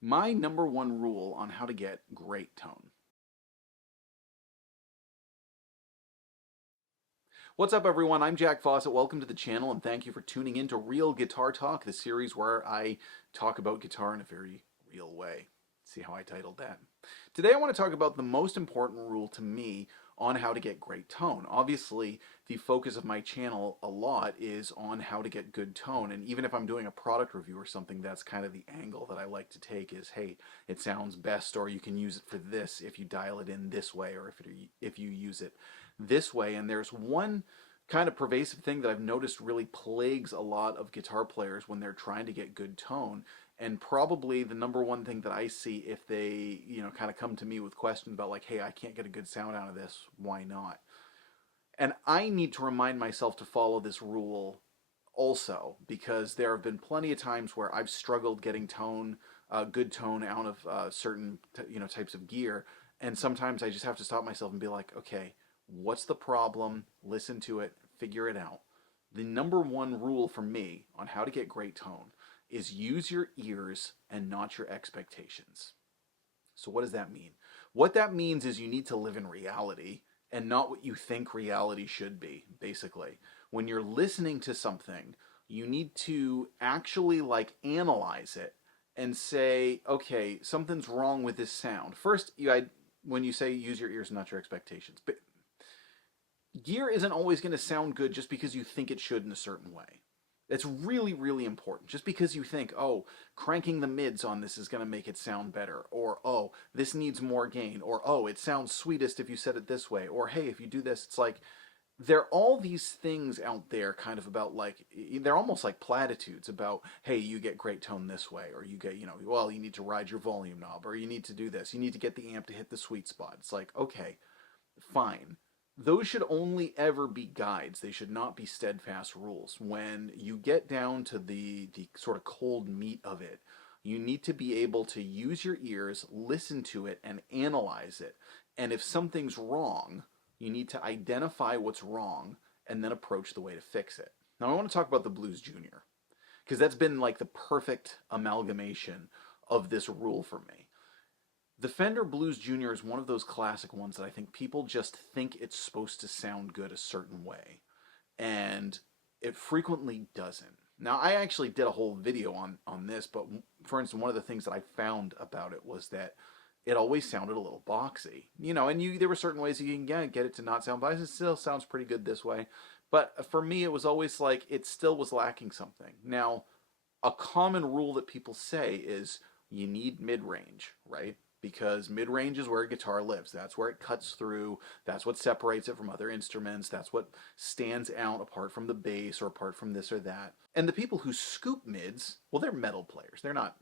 My number one rule on how to get great tone. What's up, everyone? I'm Jack Fossett. Welcome to the channel, and thank you for tuning in to Real Guitar Talk, the series where I talk about guitar in a very real way. See how I titled that? Today, I want to talk about the most important rule to me on how to get great tone. Obviously, the focus of my channel a lot is on how to get good tone, and even if I'm doing a product review or something, that's kind of the angle that I like to take is, hey, it sounds best, or you can use it for this if you dial it in this way, or if you use it this way. And there's one kind of pervasive thing that I've noticed really plagues a lot of guitar players when they're trying to get good tone. And probably the number one thing that I see if they, kind of come to me with questions about like, hey, I can't get a good sound out of this, why not? And I need to remind myself to follow this rule also, because there have been plenty of times where I've struggled getting good tone out of certain types of gear, and sometimes I just have to stop myself and be like, okay, what's the problem? Listen to it, figure it out. The number one rule for me on how to get great tone is use your ears and not your expectations. So what does that mean? What that means is you need to live in reality and not what you think reality should be, basically. When you're listening to something, you need to actually like analyze it and say, okay, something's wrong with this sound. First, when you say use your ears, not your expectations. But gear isn't always going to sound good just because you think it should in a certain way. It's really, really important. Just because you think, oh, cranking the mids on this is going to make it sound better, or oh, this needs more gain, or oh, it sounds sweetest if you said it this way, or hey, if you do this, it's like there are all these things out there kind of about like they're almost like platitudes about, hey, you get great tone this way, or you get, well, you need to ride your volume knob, or you need to do this, you need to get the amp to hit the sweet spot. It's like, okay, fine. Those should only ever be guides. They should not be steadfast rules. When you get down to the sort of cold meat of it, you need to be able to use your ears, listen to it, and analyze it. And if something's wrong, you need to identify what's wrong and then approach the way to fix it. Now, I want to talk about the Blues Junior, because that's been like the perfect amalgamation of this rule for me. The Fender Blues Junior is one of those classic ones that I think people just think it's supposed to sound good a certain way, and it frequently doesn't. Now, I actually did a whole video on this, but for instance, one of the things that I found about it was that it always sounded a little boxy, and there were certain ways you can get it to not sound boxy. It still sounds pretty good this way, but for me, it was always like it still was lacking something. Now, a common rule that people say is you need mid-range, right? Because mid-range is where a guitar lives. That's where it cuts through. That's what separates it from other instruments. That's what stands out apart from the bass or apart from this or that. And the people who scoop mids, well, they're metal players. They're not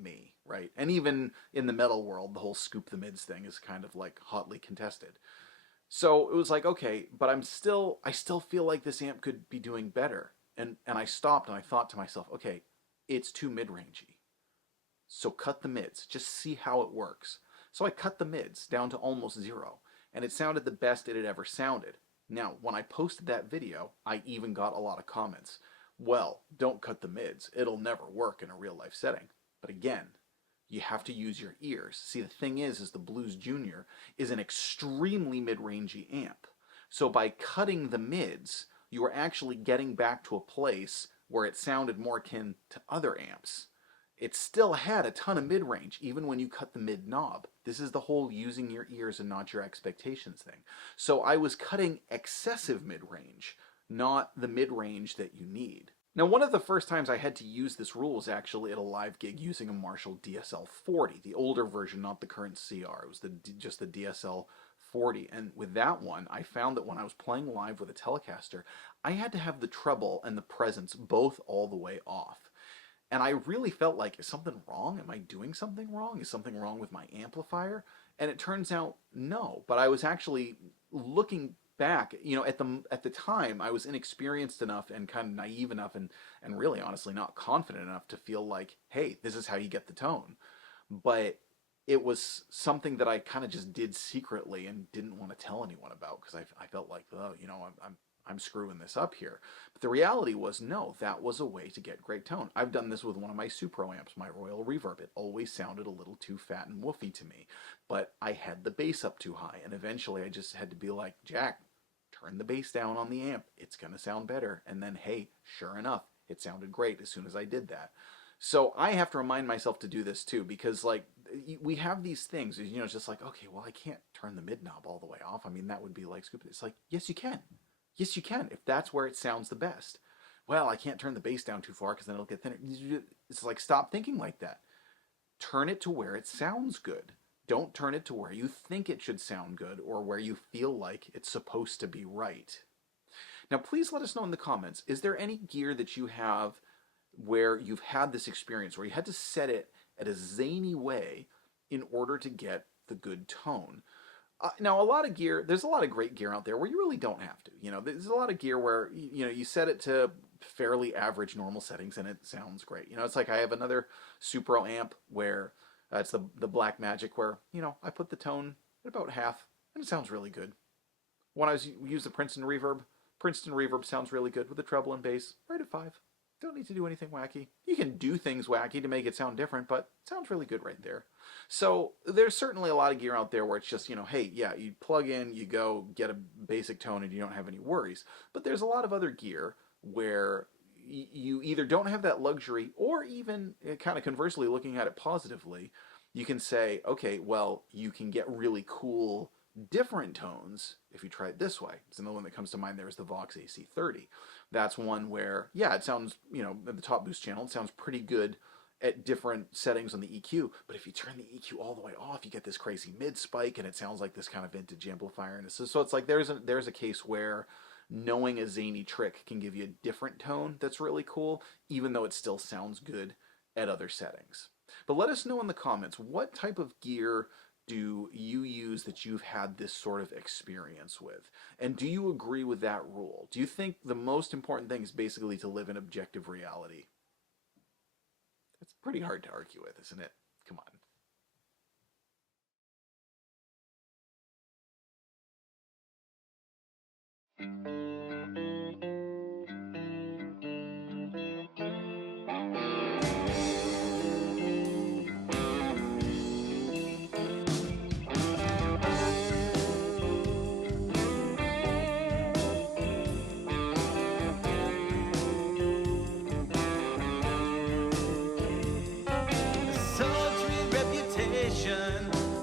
me, right? And even in the metal world, the whole scoop the mids thing is kind of like hotly contested. So it was like, okay, but I still feel like this amp could be doing better. And I stopped and I thought to myself, okay, it's too mid-rangey. So cut the mids. Just see how it works. So I cut the mids down to almost zero, and it sounded the best it had ever sounded. Now, when I posted that video, I even got a lot of comments. Well, don't cut the mids. It'll never work in a real life setting. But again, you have to use your ears. See, the thing is the Blues Junior is an extremely mid-rangey amp. So by cutting the mids, you are actually getting back to a place where it sounded more akin to other amps. It still had a ton of mid-range, even when you cut the mid knob. This is the whole using your ears and not your expectations thing. So I was cutting excessive mid-range, not the mid-range that you need. Now, one of the first times I had to use this rule was actually at a live gig using a Marshall DSL-40, the older version, not the current CR. It was just the DSL-40. And with that one, I found that when I was playing live with a Telecaster, I had to have the treble and the presence both all the way off. And I really felt like, is something wrong? Am I doing something wrong? Is something wrong with my amplifier? And it turns out no. But I was actually looking back, at the time I was inexperienced enough and kind of naive enough and really honestly not confident enough to feel like, hey, this is how you get the tone. But it was something that I kind of just did secretly and didn't want to tell anyone about because I felt like, oh, I'm screwing this up here. But the reality was, no, that was a way to get great tone. I've done this with one of my Supro amps, my Royal Reverb. It always sounded a little too fat and woofy to me, but I had the bass up too high, and eventually I just had to be like, Jack, turn the bass down on the amp. It's going to sound better. And then, hey, sure enough, it sounded great as soon as I did that. So I have to remind myself to do this too, because like we have these things, you know, it's just like, okay, well, I can't turn the mid knob all the way off. I mean, that would be like stupid. It's like, yes, you can. Yes, you can, if that's where it sounds the best. Well, I can't turn the bass down too far because then it'll get thinner. It's like, stop thinking like that. Turn it to where it sounds good. Don't turn it to where you think it should sound good or where you feel like it's supposed to be right. Now, please let us know in the comments, is there any gear that you have where you've had this experience where you had to set it at a zany way in order to get the good tone? Now, a lot of gear, there's a lot of great gear out there where you really don't have to. You know, there's a lot of gear where, you know, you set it to fairly average normal settings and it sounds great. You know, it's like I have another Supro amp where it's the Black Magic where, you know, I put the tone at about half and it sounds really good. When I use the Princeton Reverb sounds really good with the treble and bass right at 5. Don't need to do anything wacky. You can do things wacky to make it sound different, but it sounds really good right there. So there's certainly a lot of gear out there where it's just, you know, hey, yeah, you plug in, you go get a basic tone and you don't have any worries. But there's a lot of other gear where you either don't have that luxury, or even kind of conversely, looking at it positively, you can say, okay, well, you can get really cool different tones if you try it this way. So the one that comes to mind there is the Vox AC30. That's one where, yeah, it sounds, you know, at the top boost channel, it sounds pretty good at different settings on the EQ, but if you turn the EQ all the way off, you get this crazy mid spike and it sounds like this kind of vintage amplifier. And so it's like there's a case where knowing a zany trick can give you a different tone that's really cool, even though it still sounds good at other settings. But let us know in the comments, what type of gear do you use that you've had this sort of experience with? And do you agree with that rule? Do you think the most important thing is basically to live in objective reality? That's pretty hard to argue with, isn't it? Come on.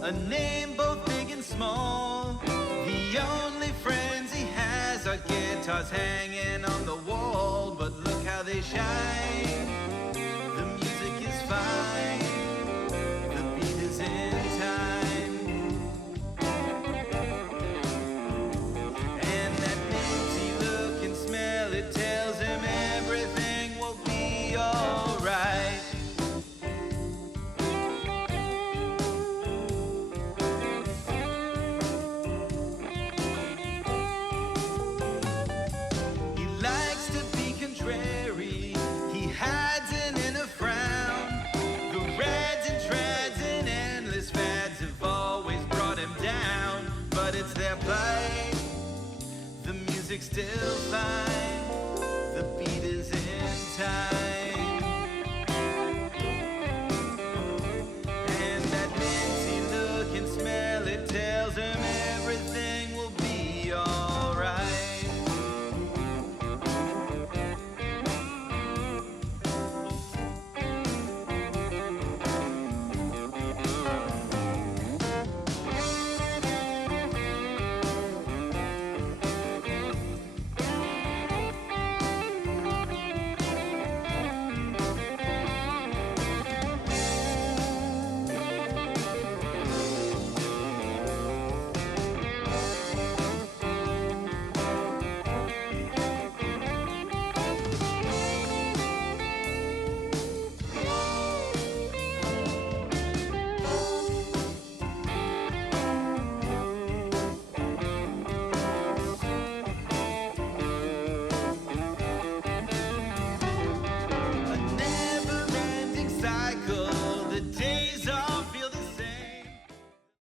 A name both big and small. The only friends he has are guitars hanging on the wall. But look how they shine. The music is fine. The beat is in time. And that minty look and smell, it tells him everything will be alright. It's their plight. The music's still fine.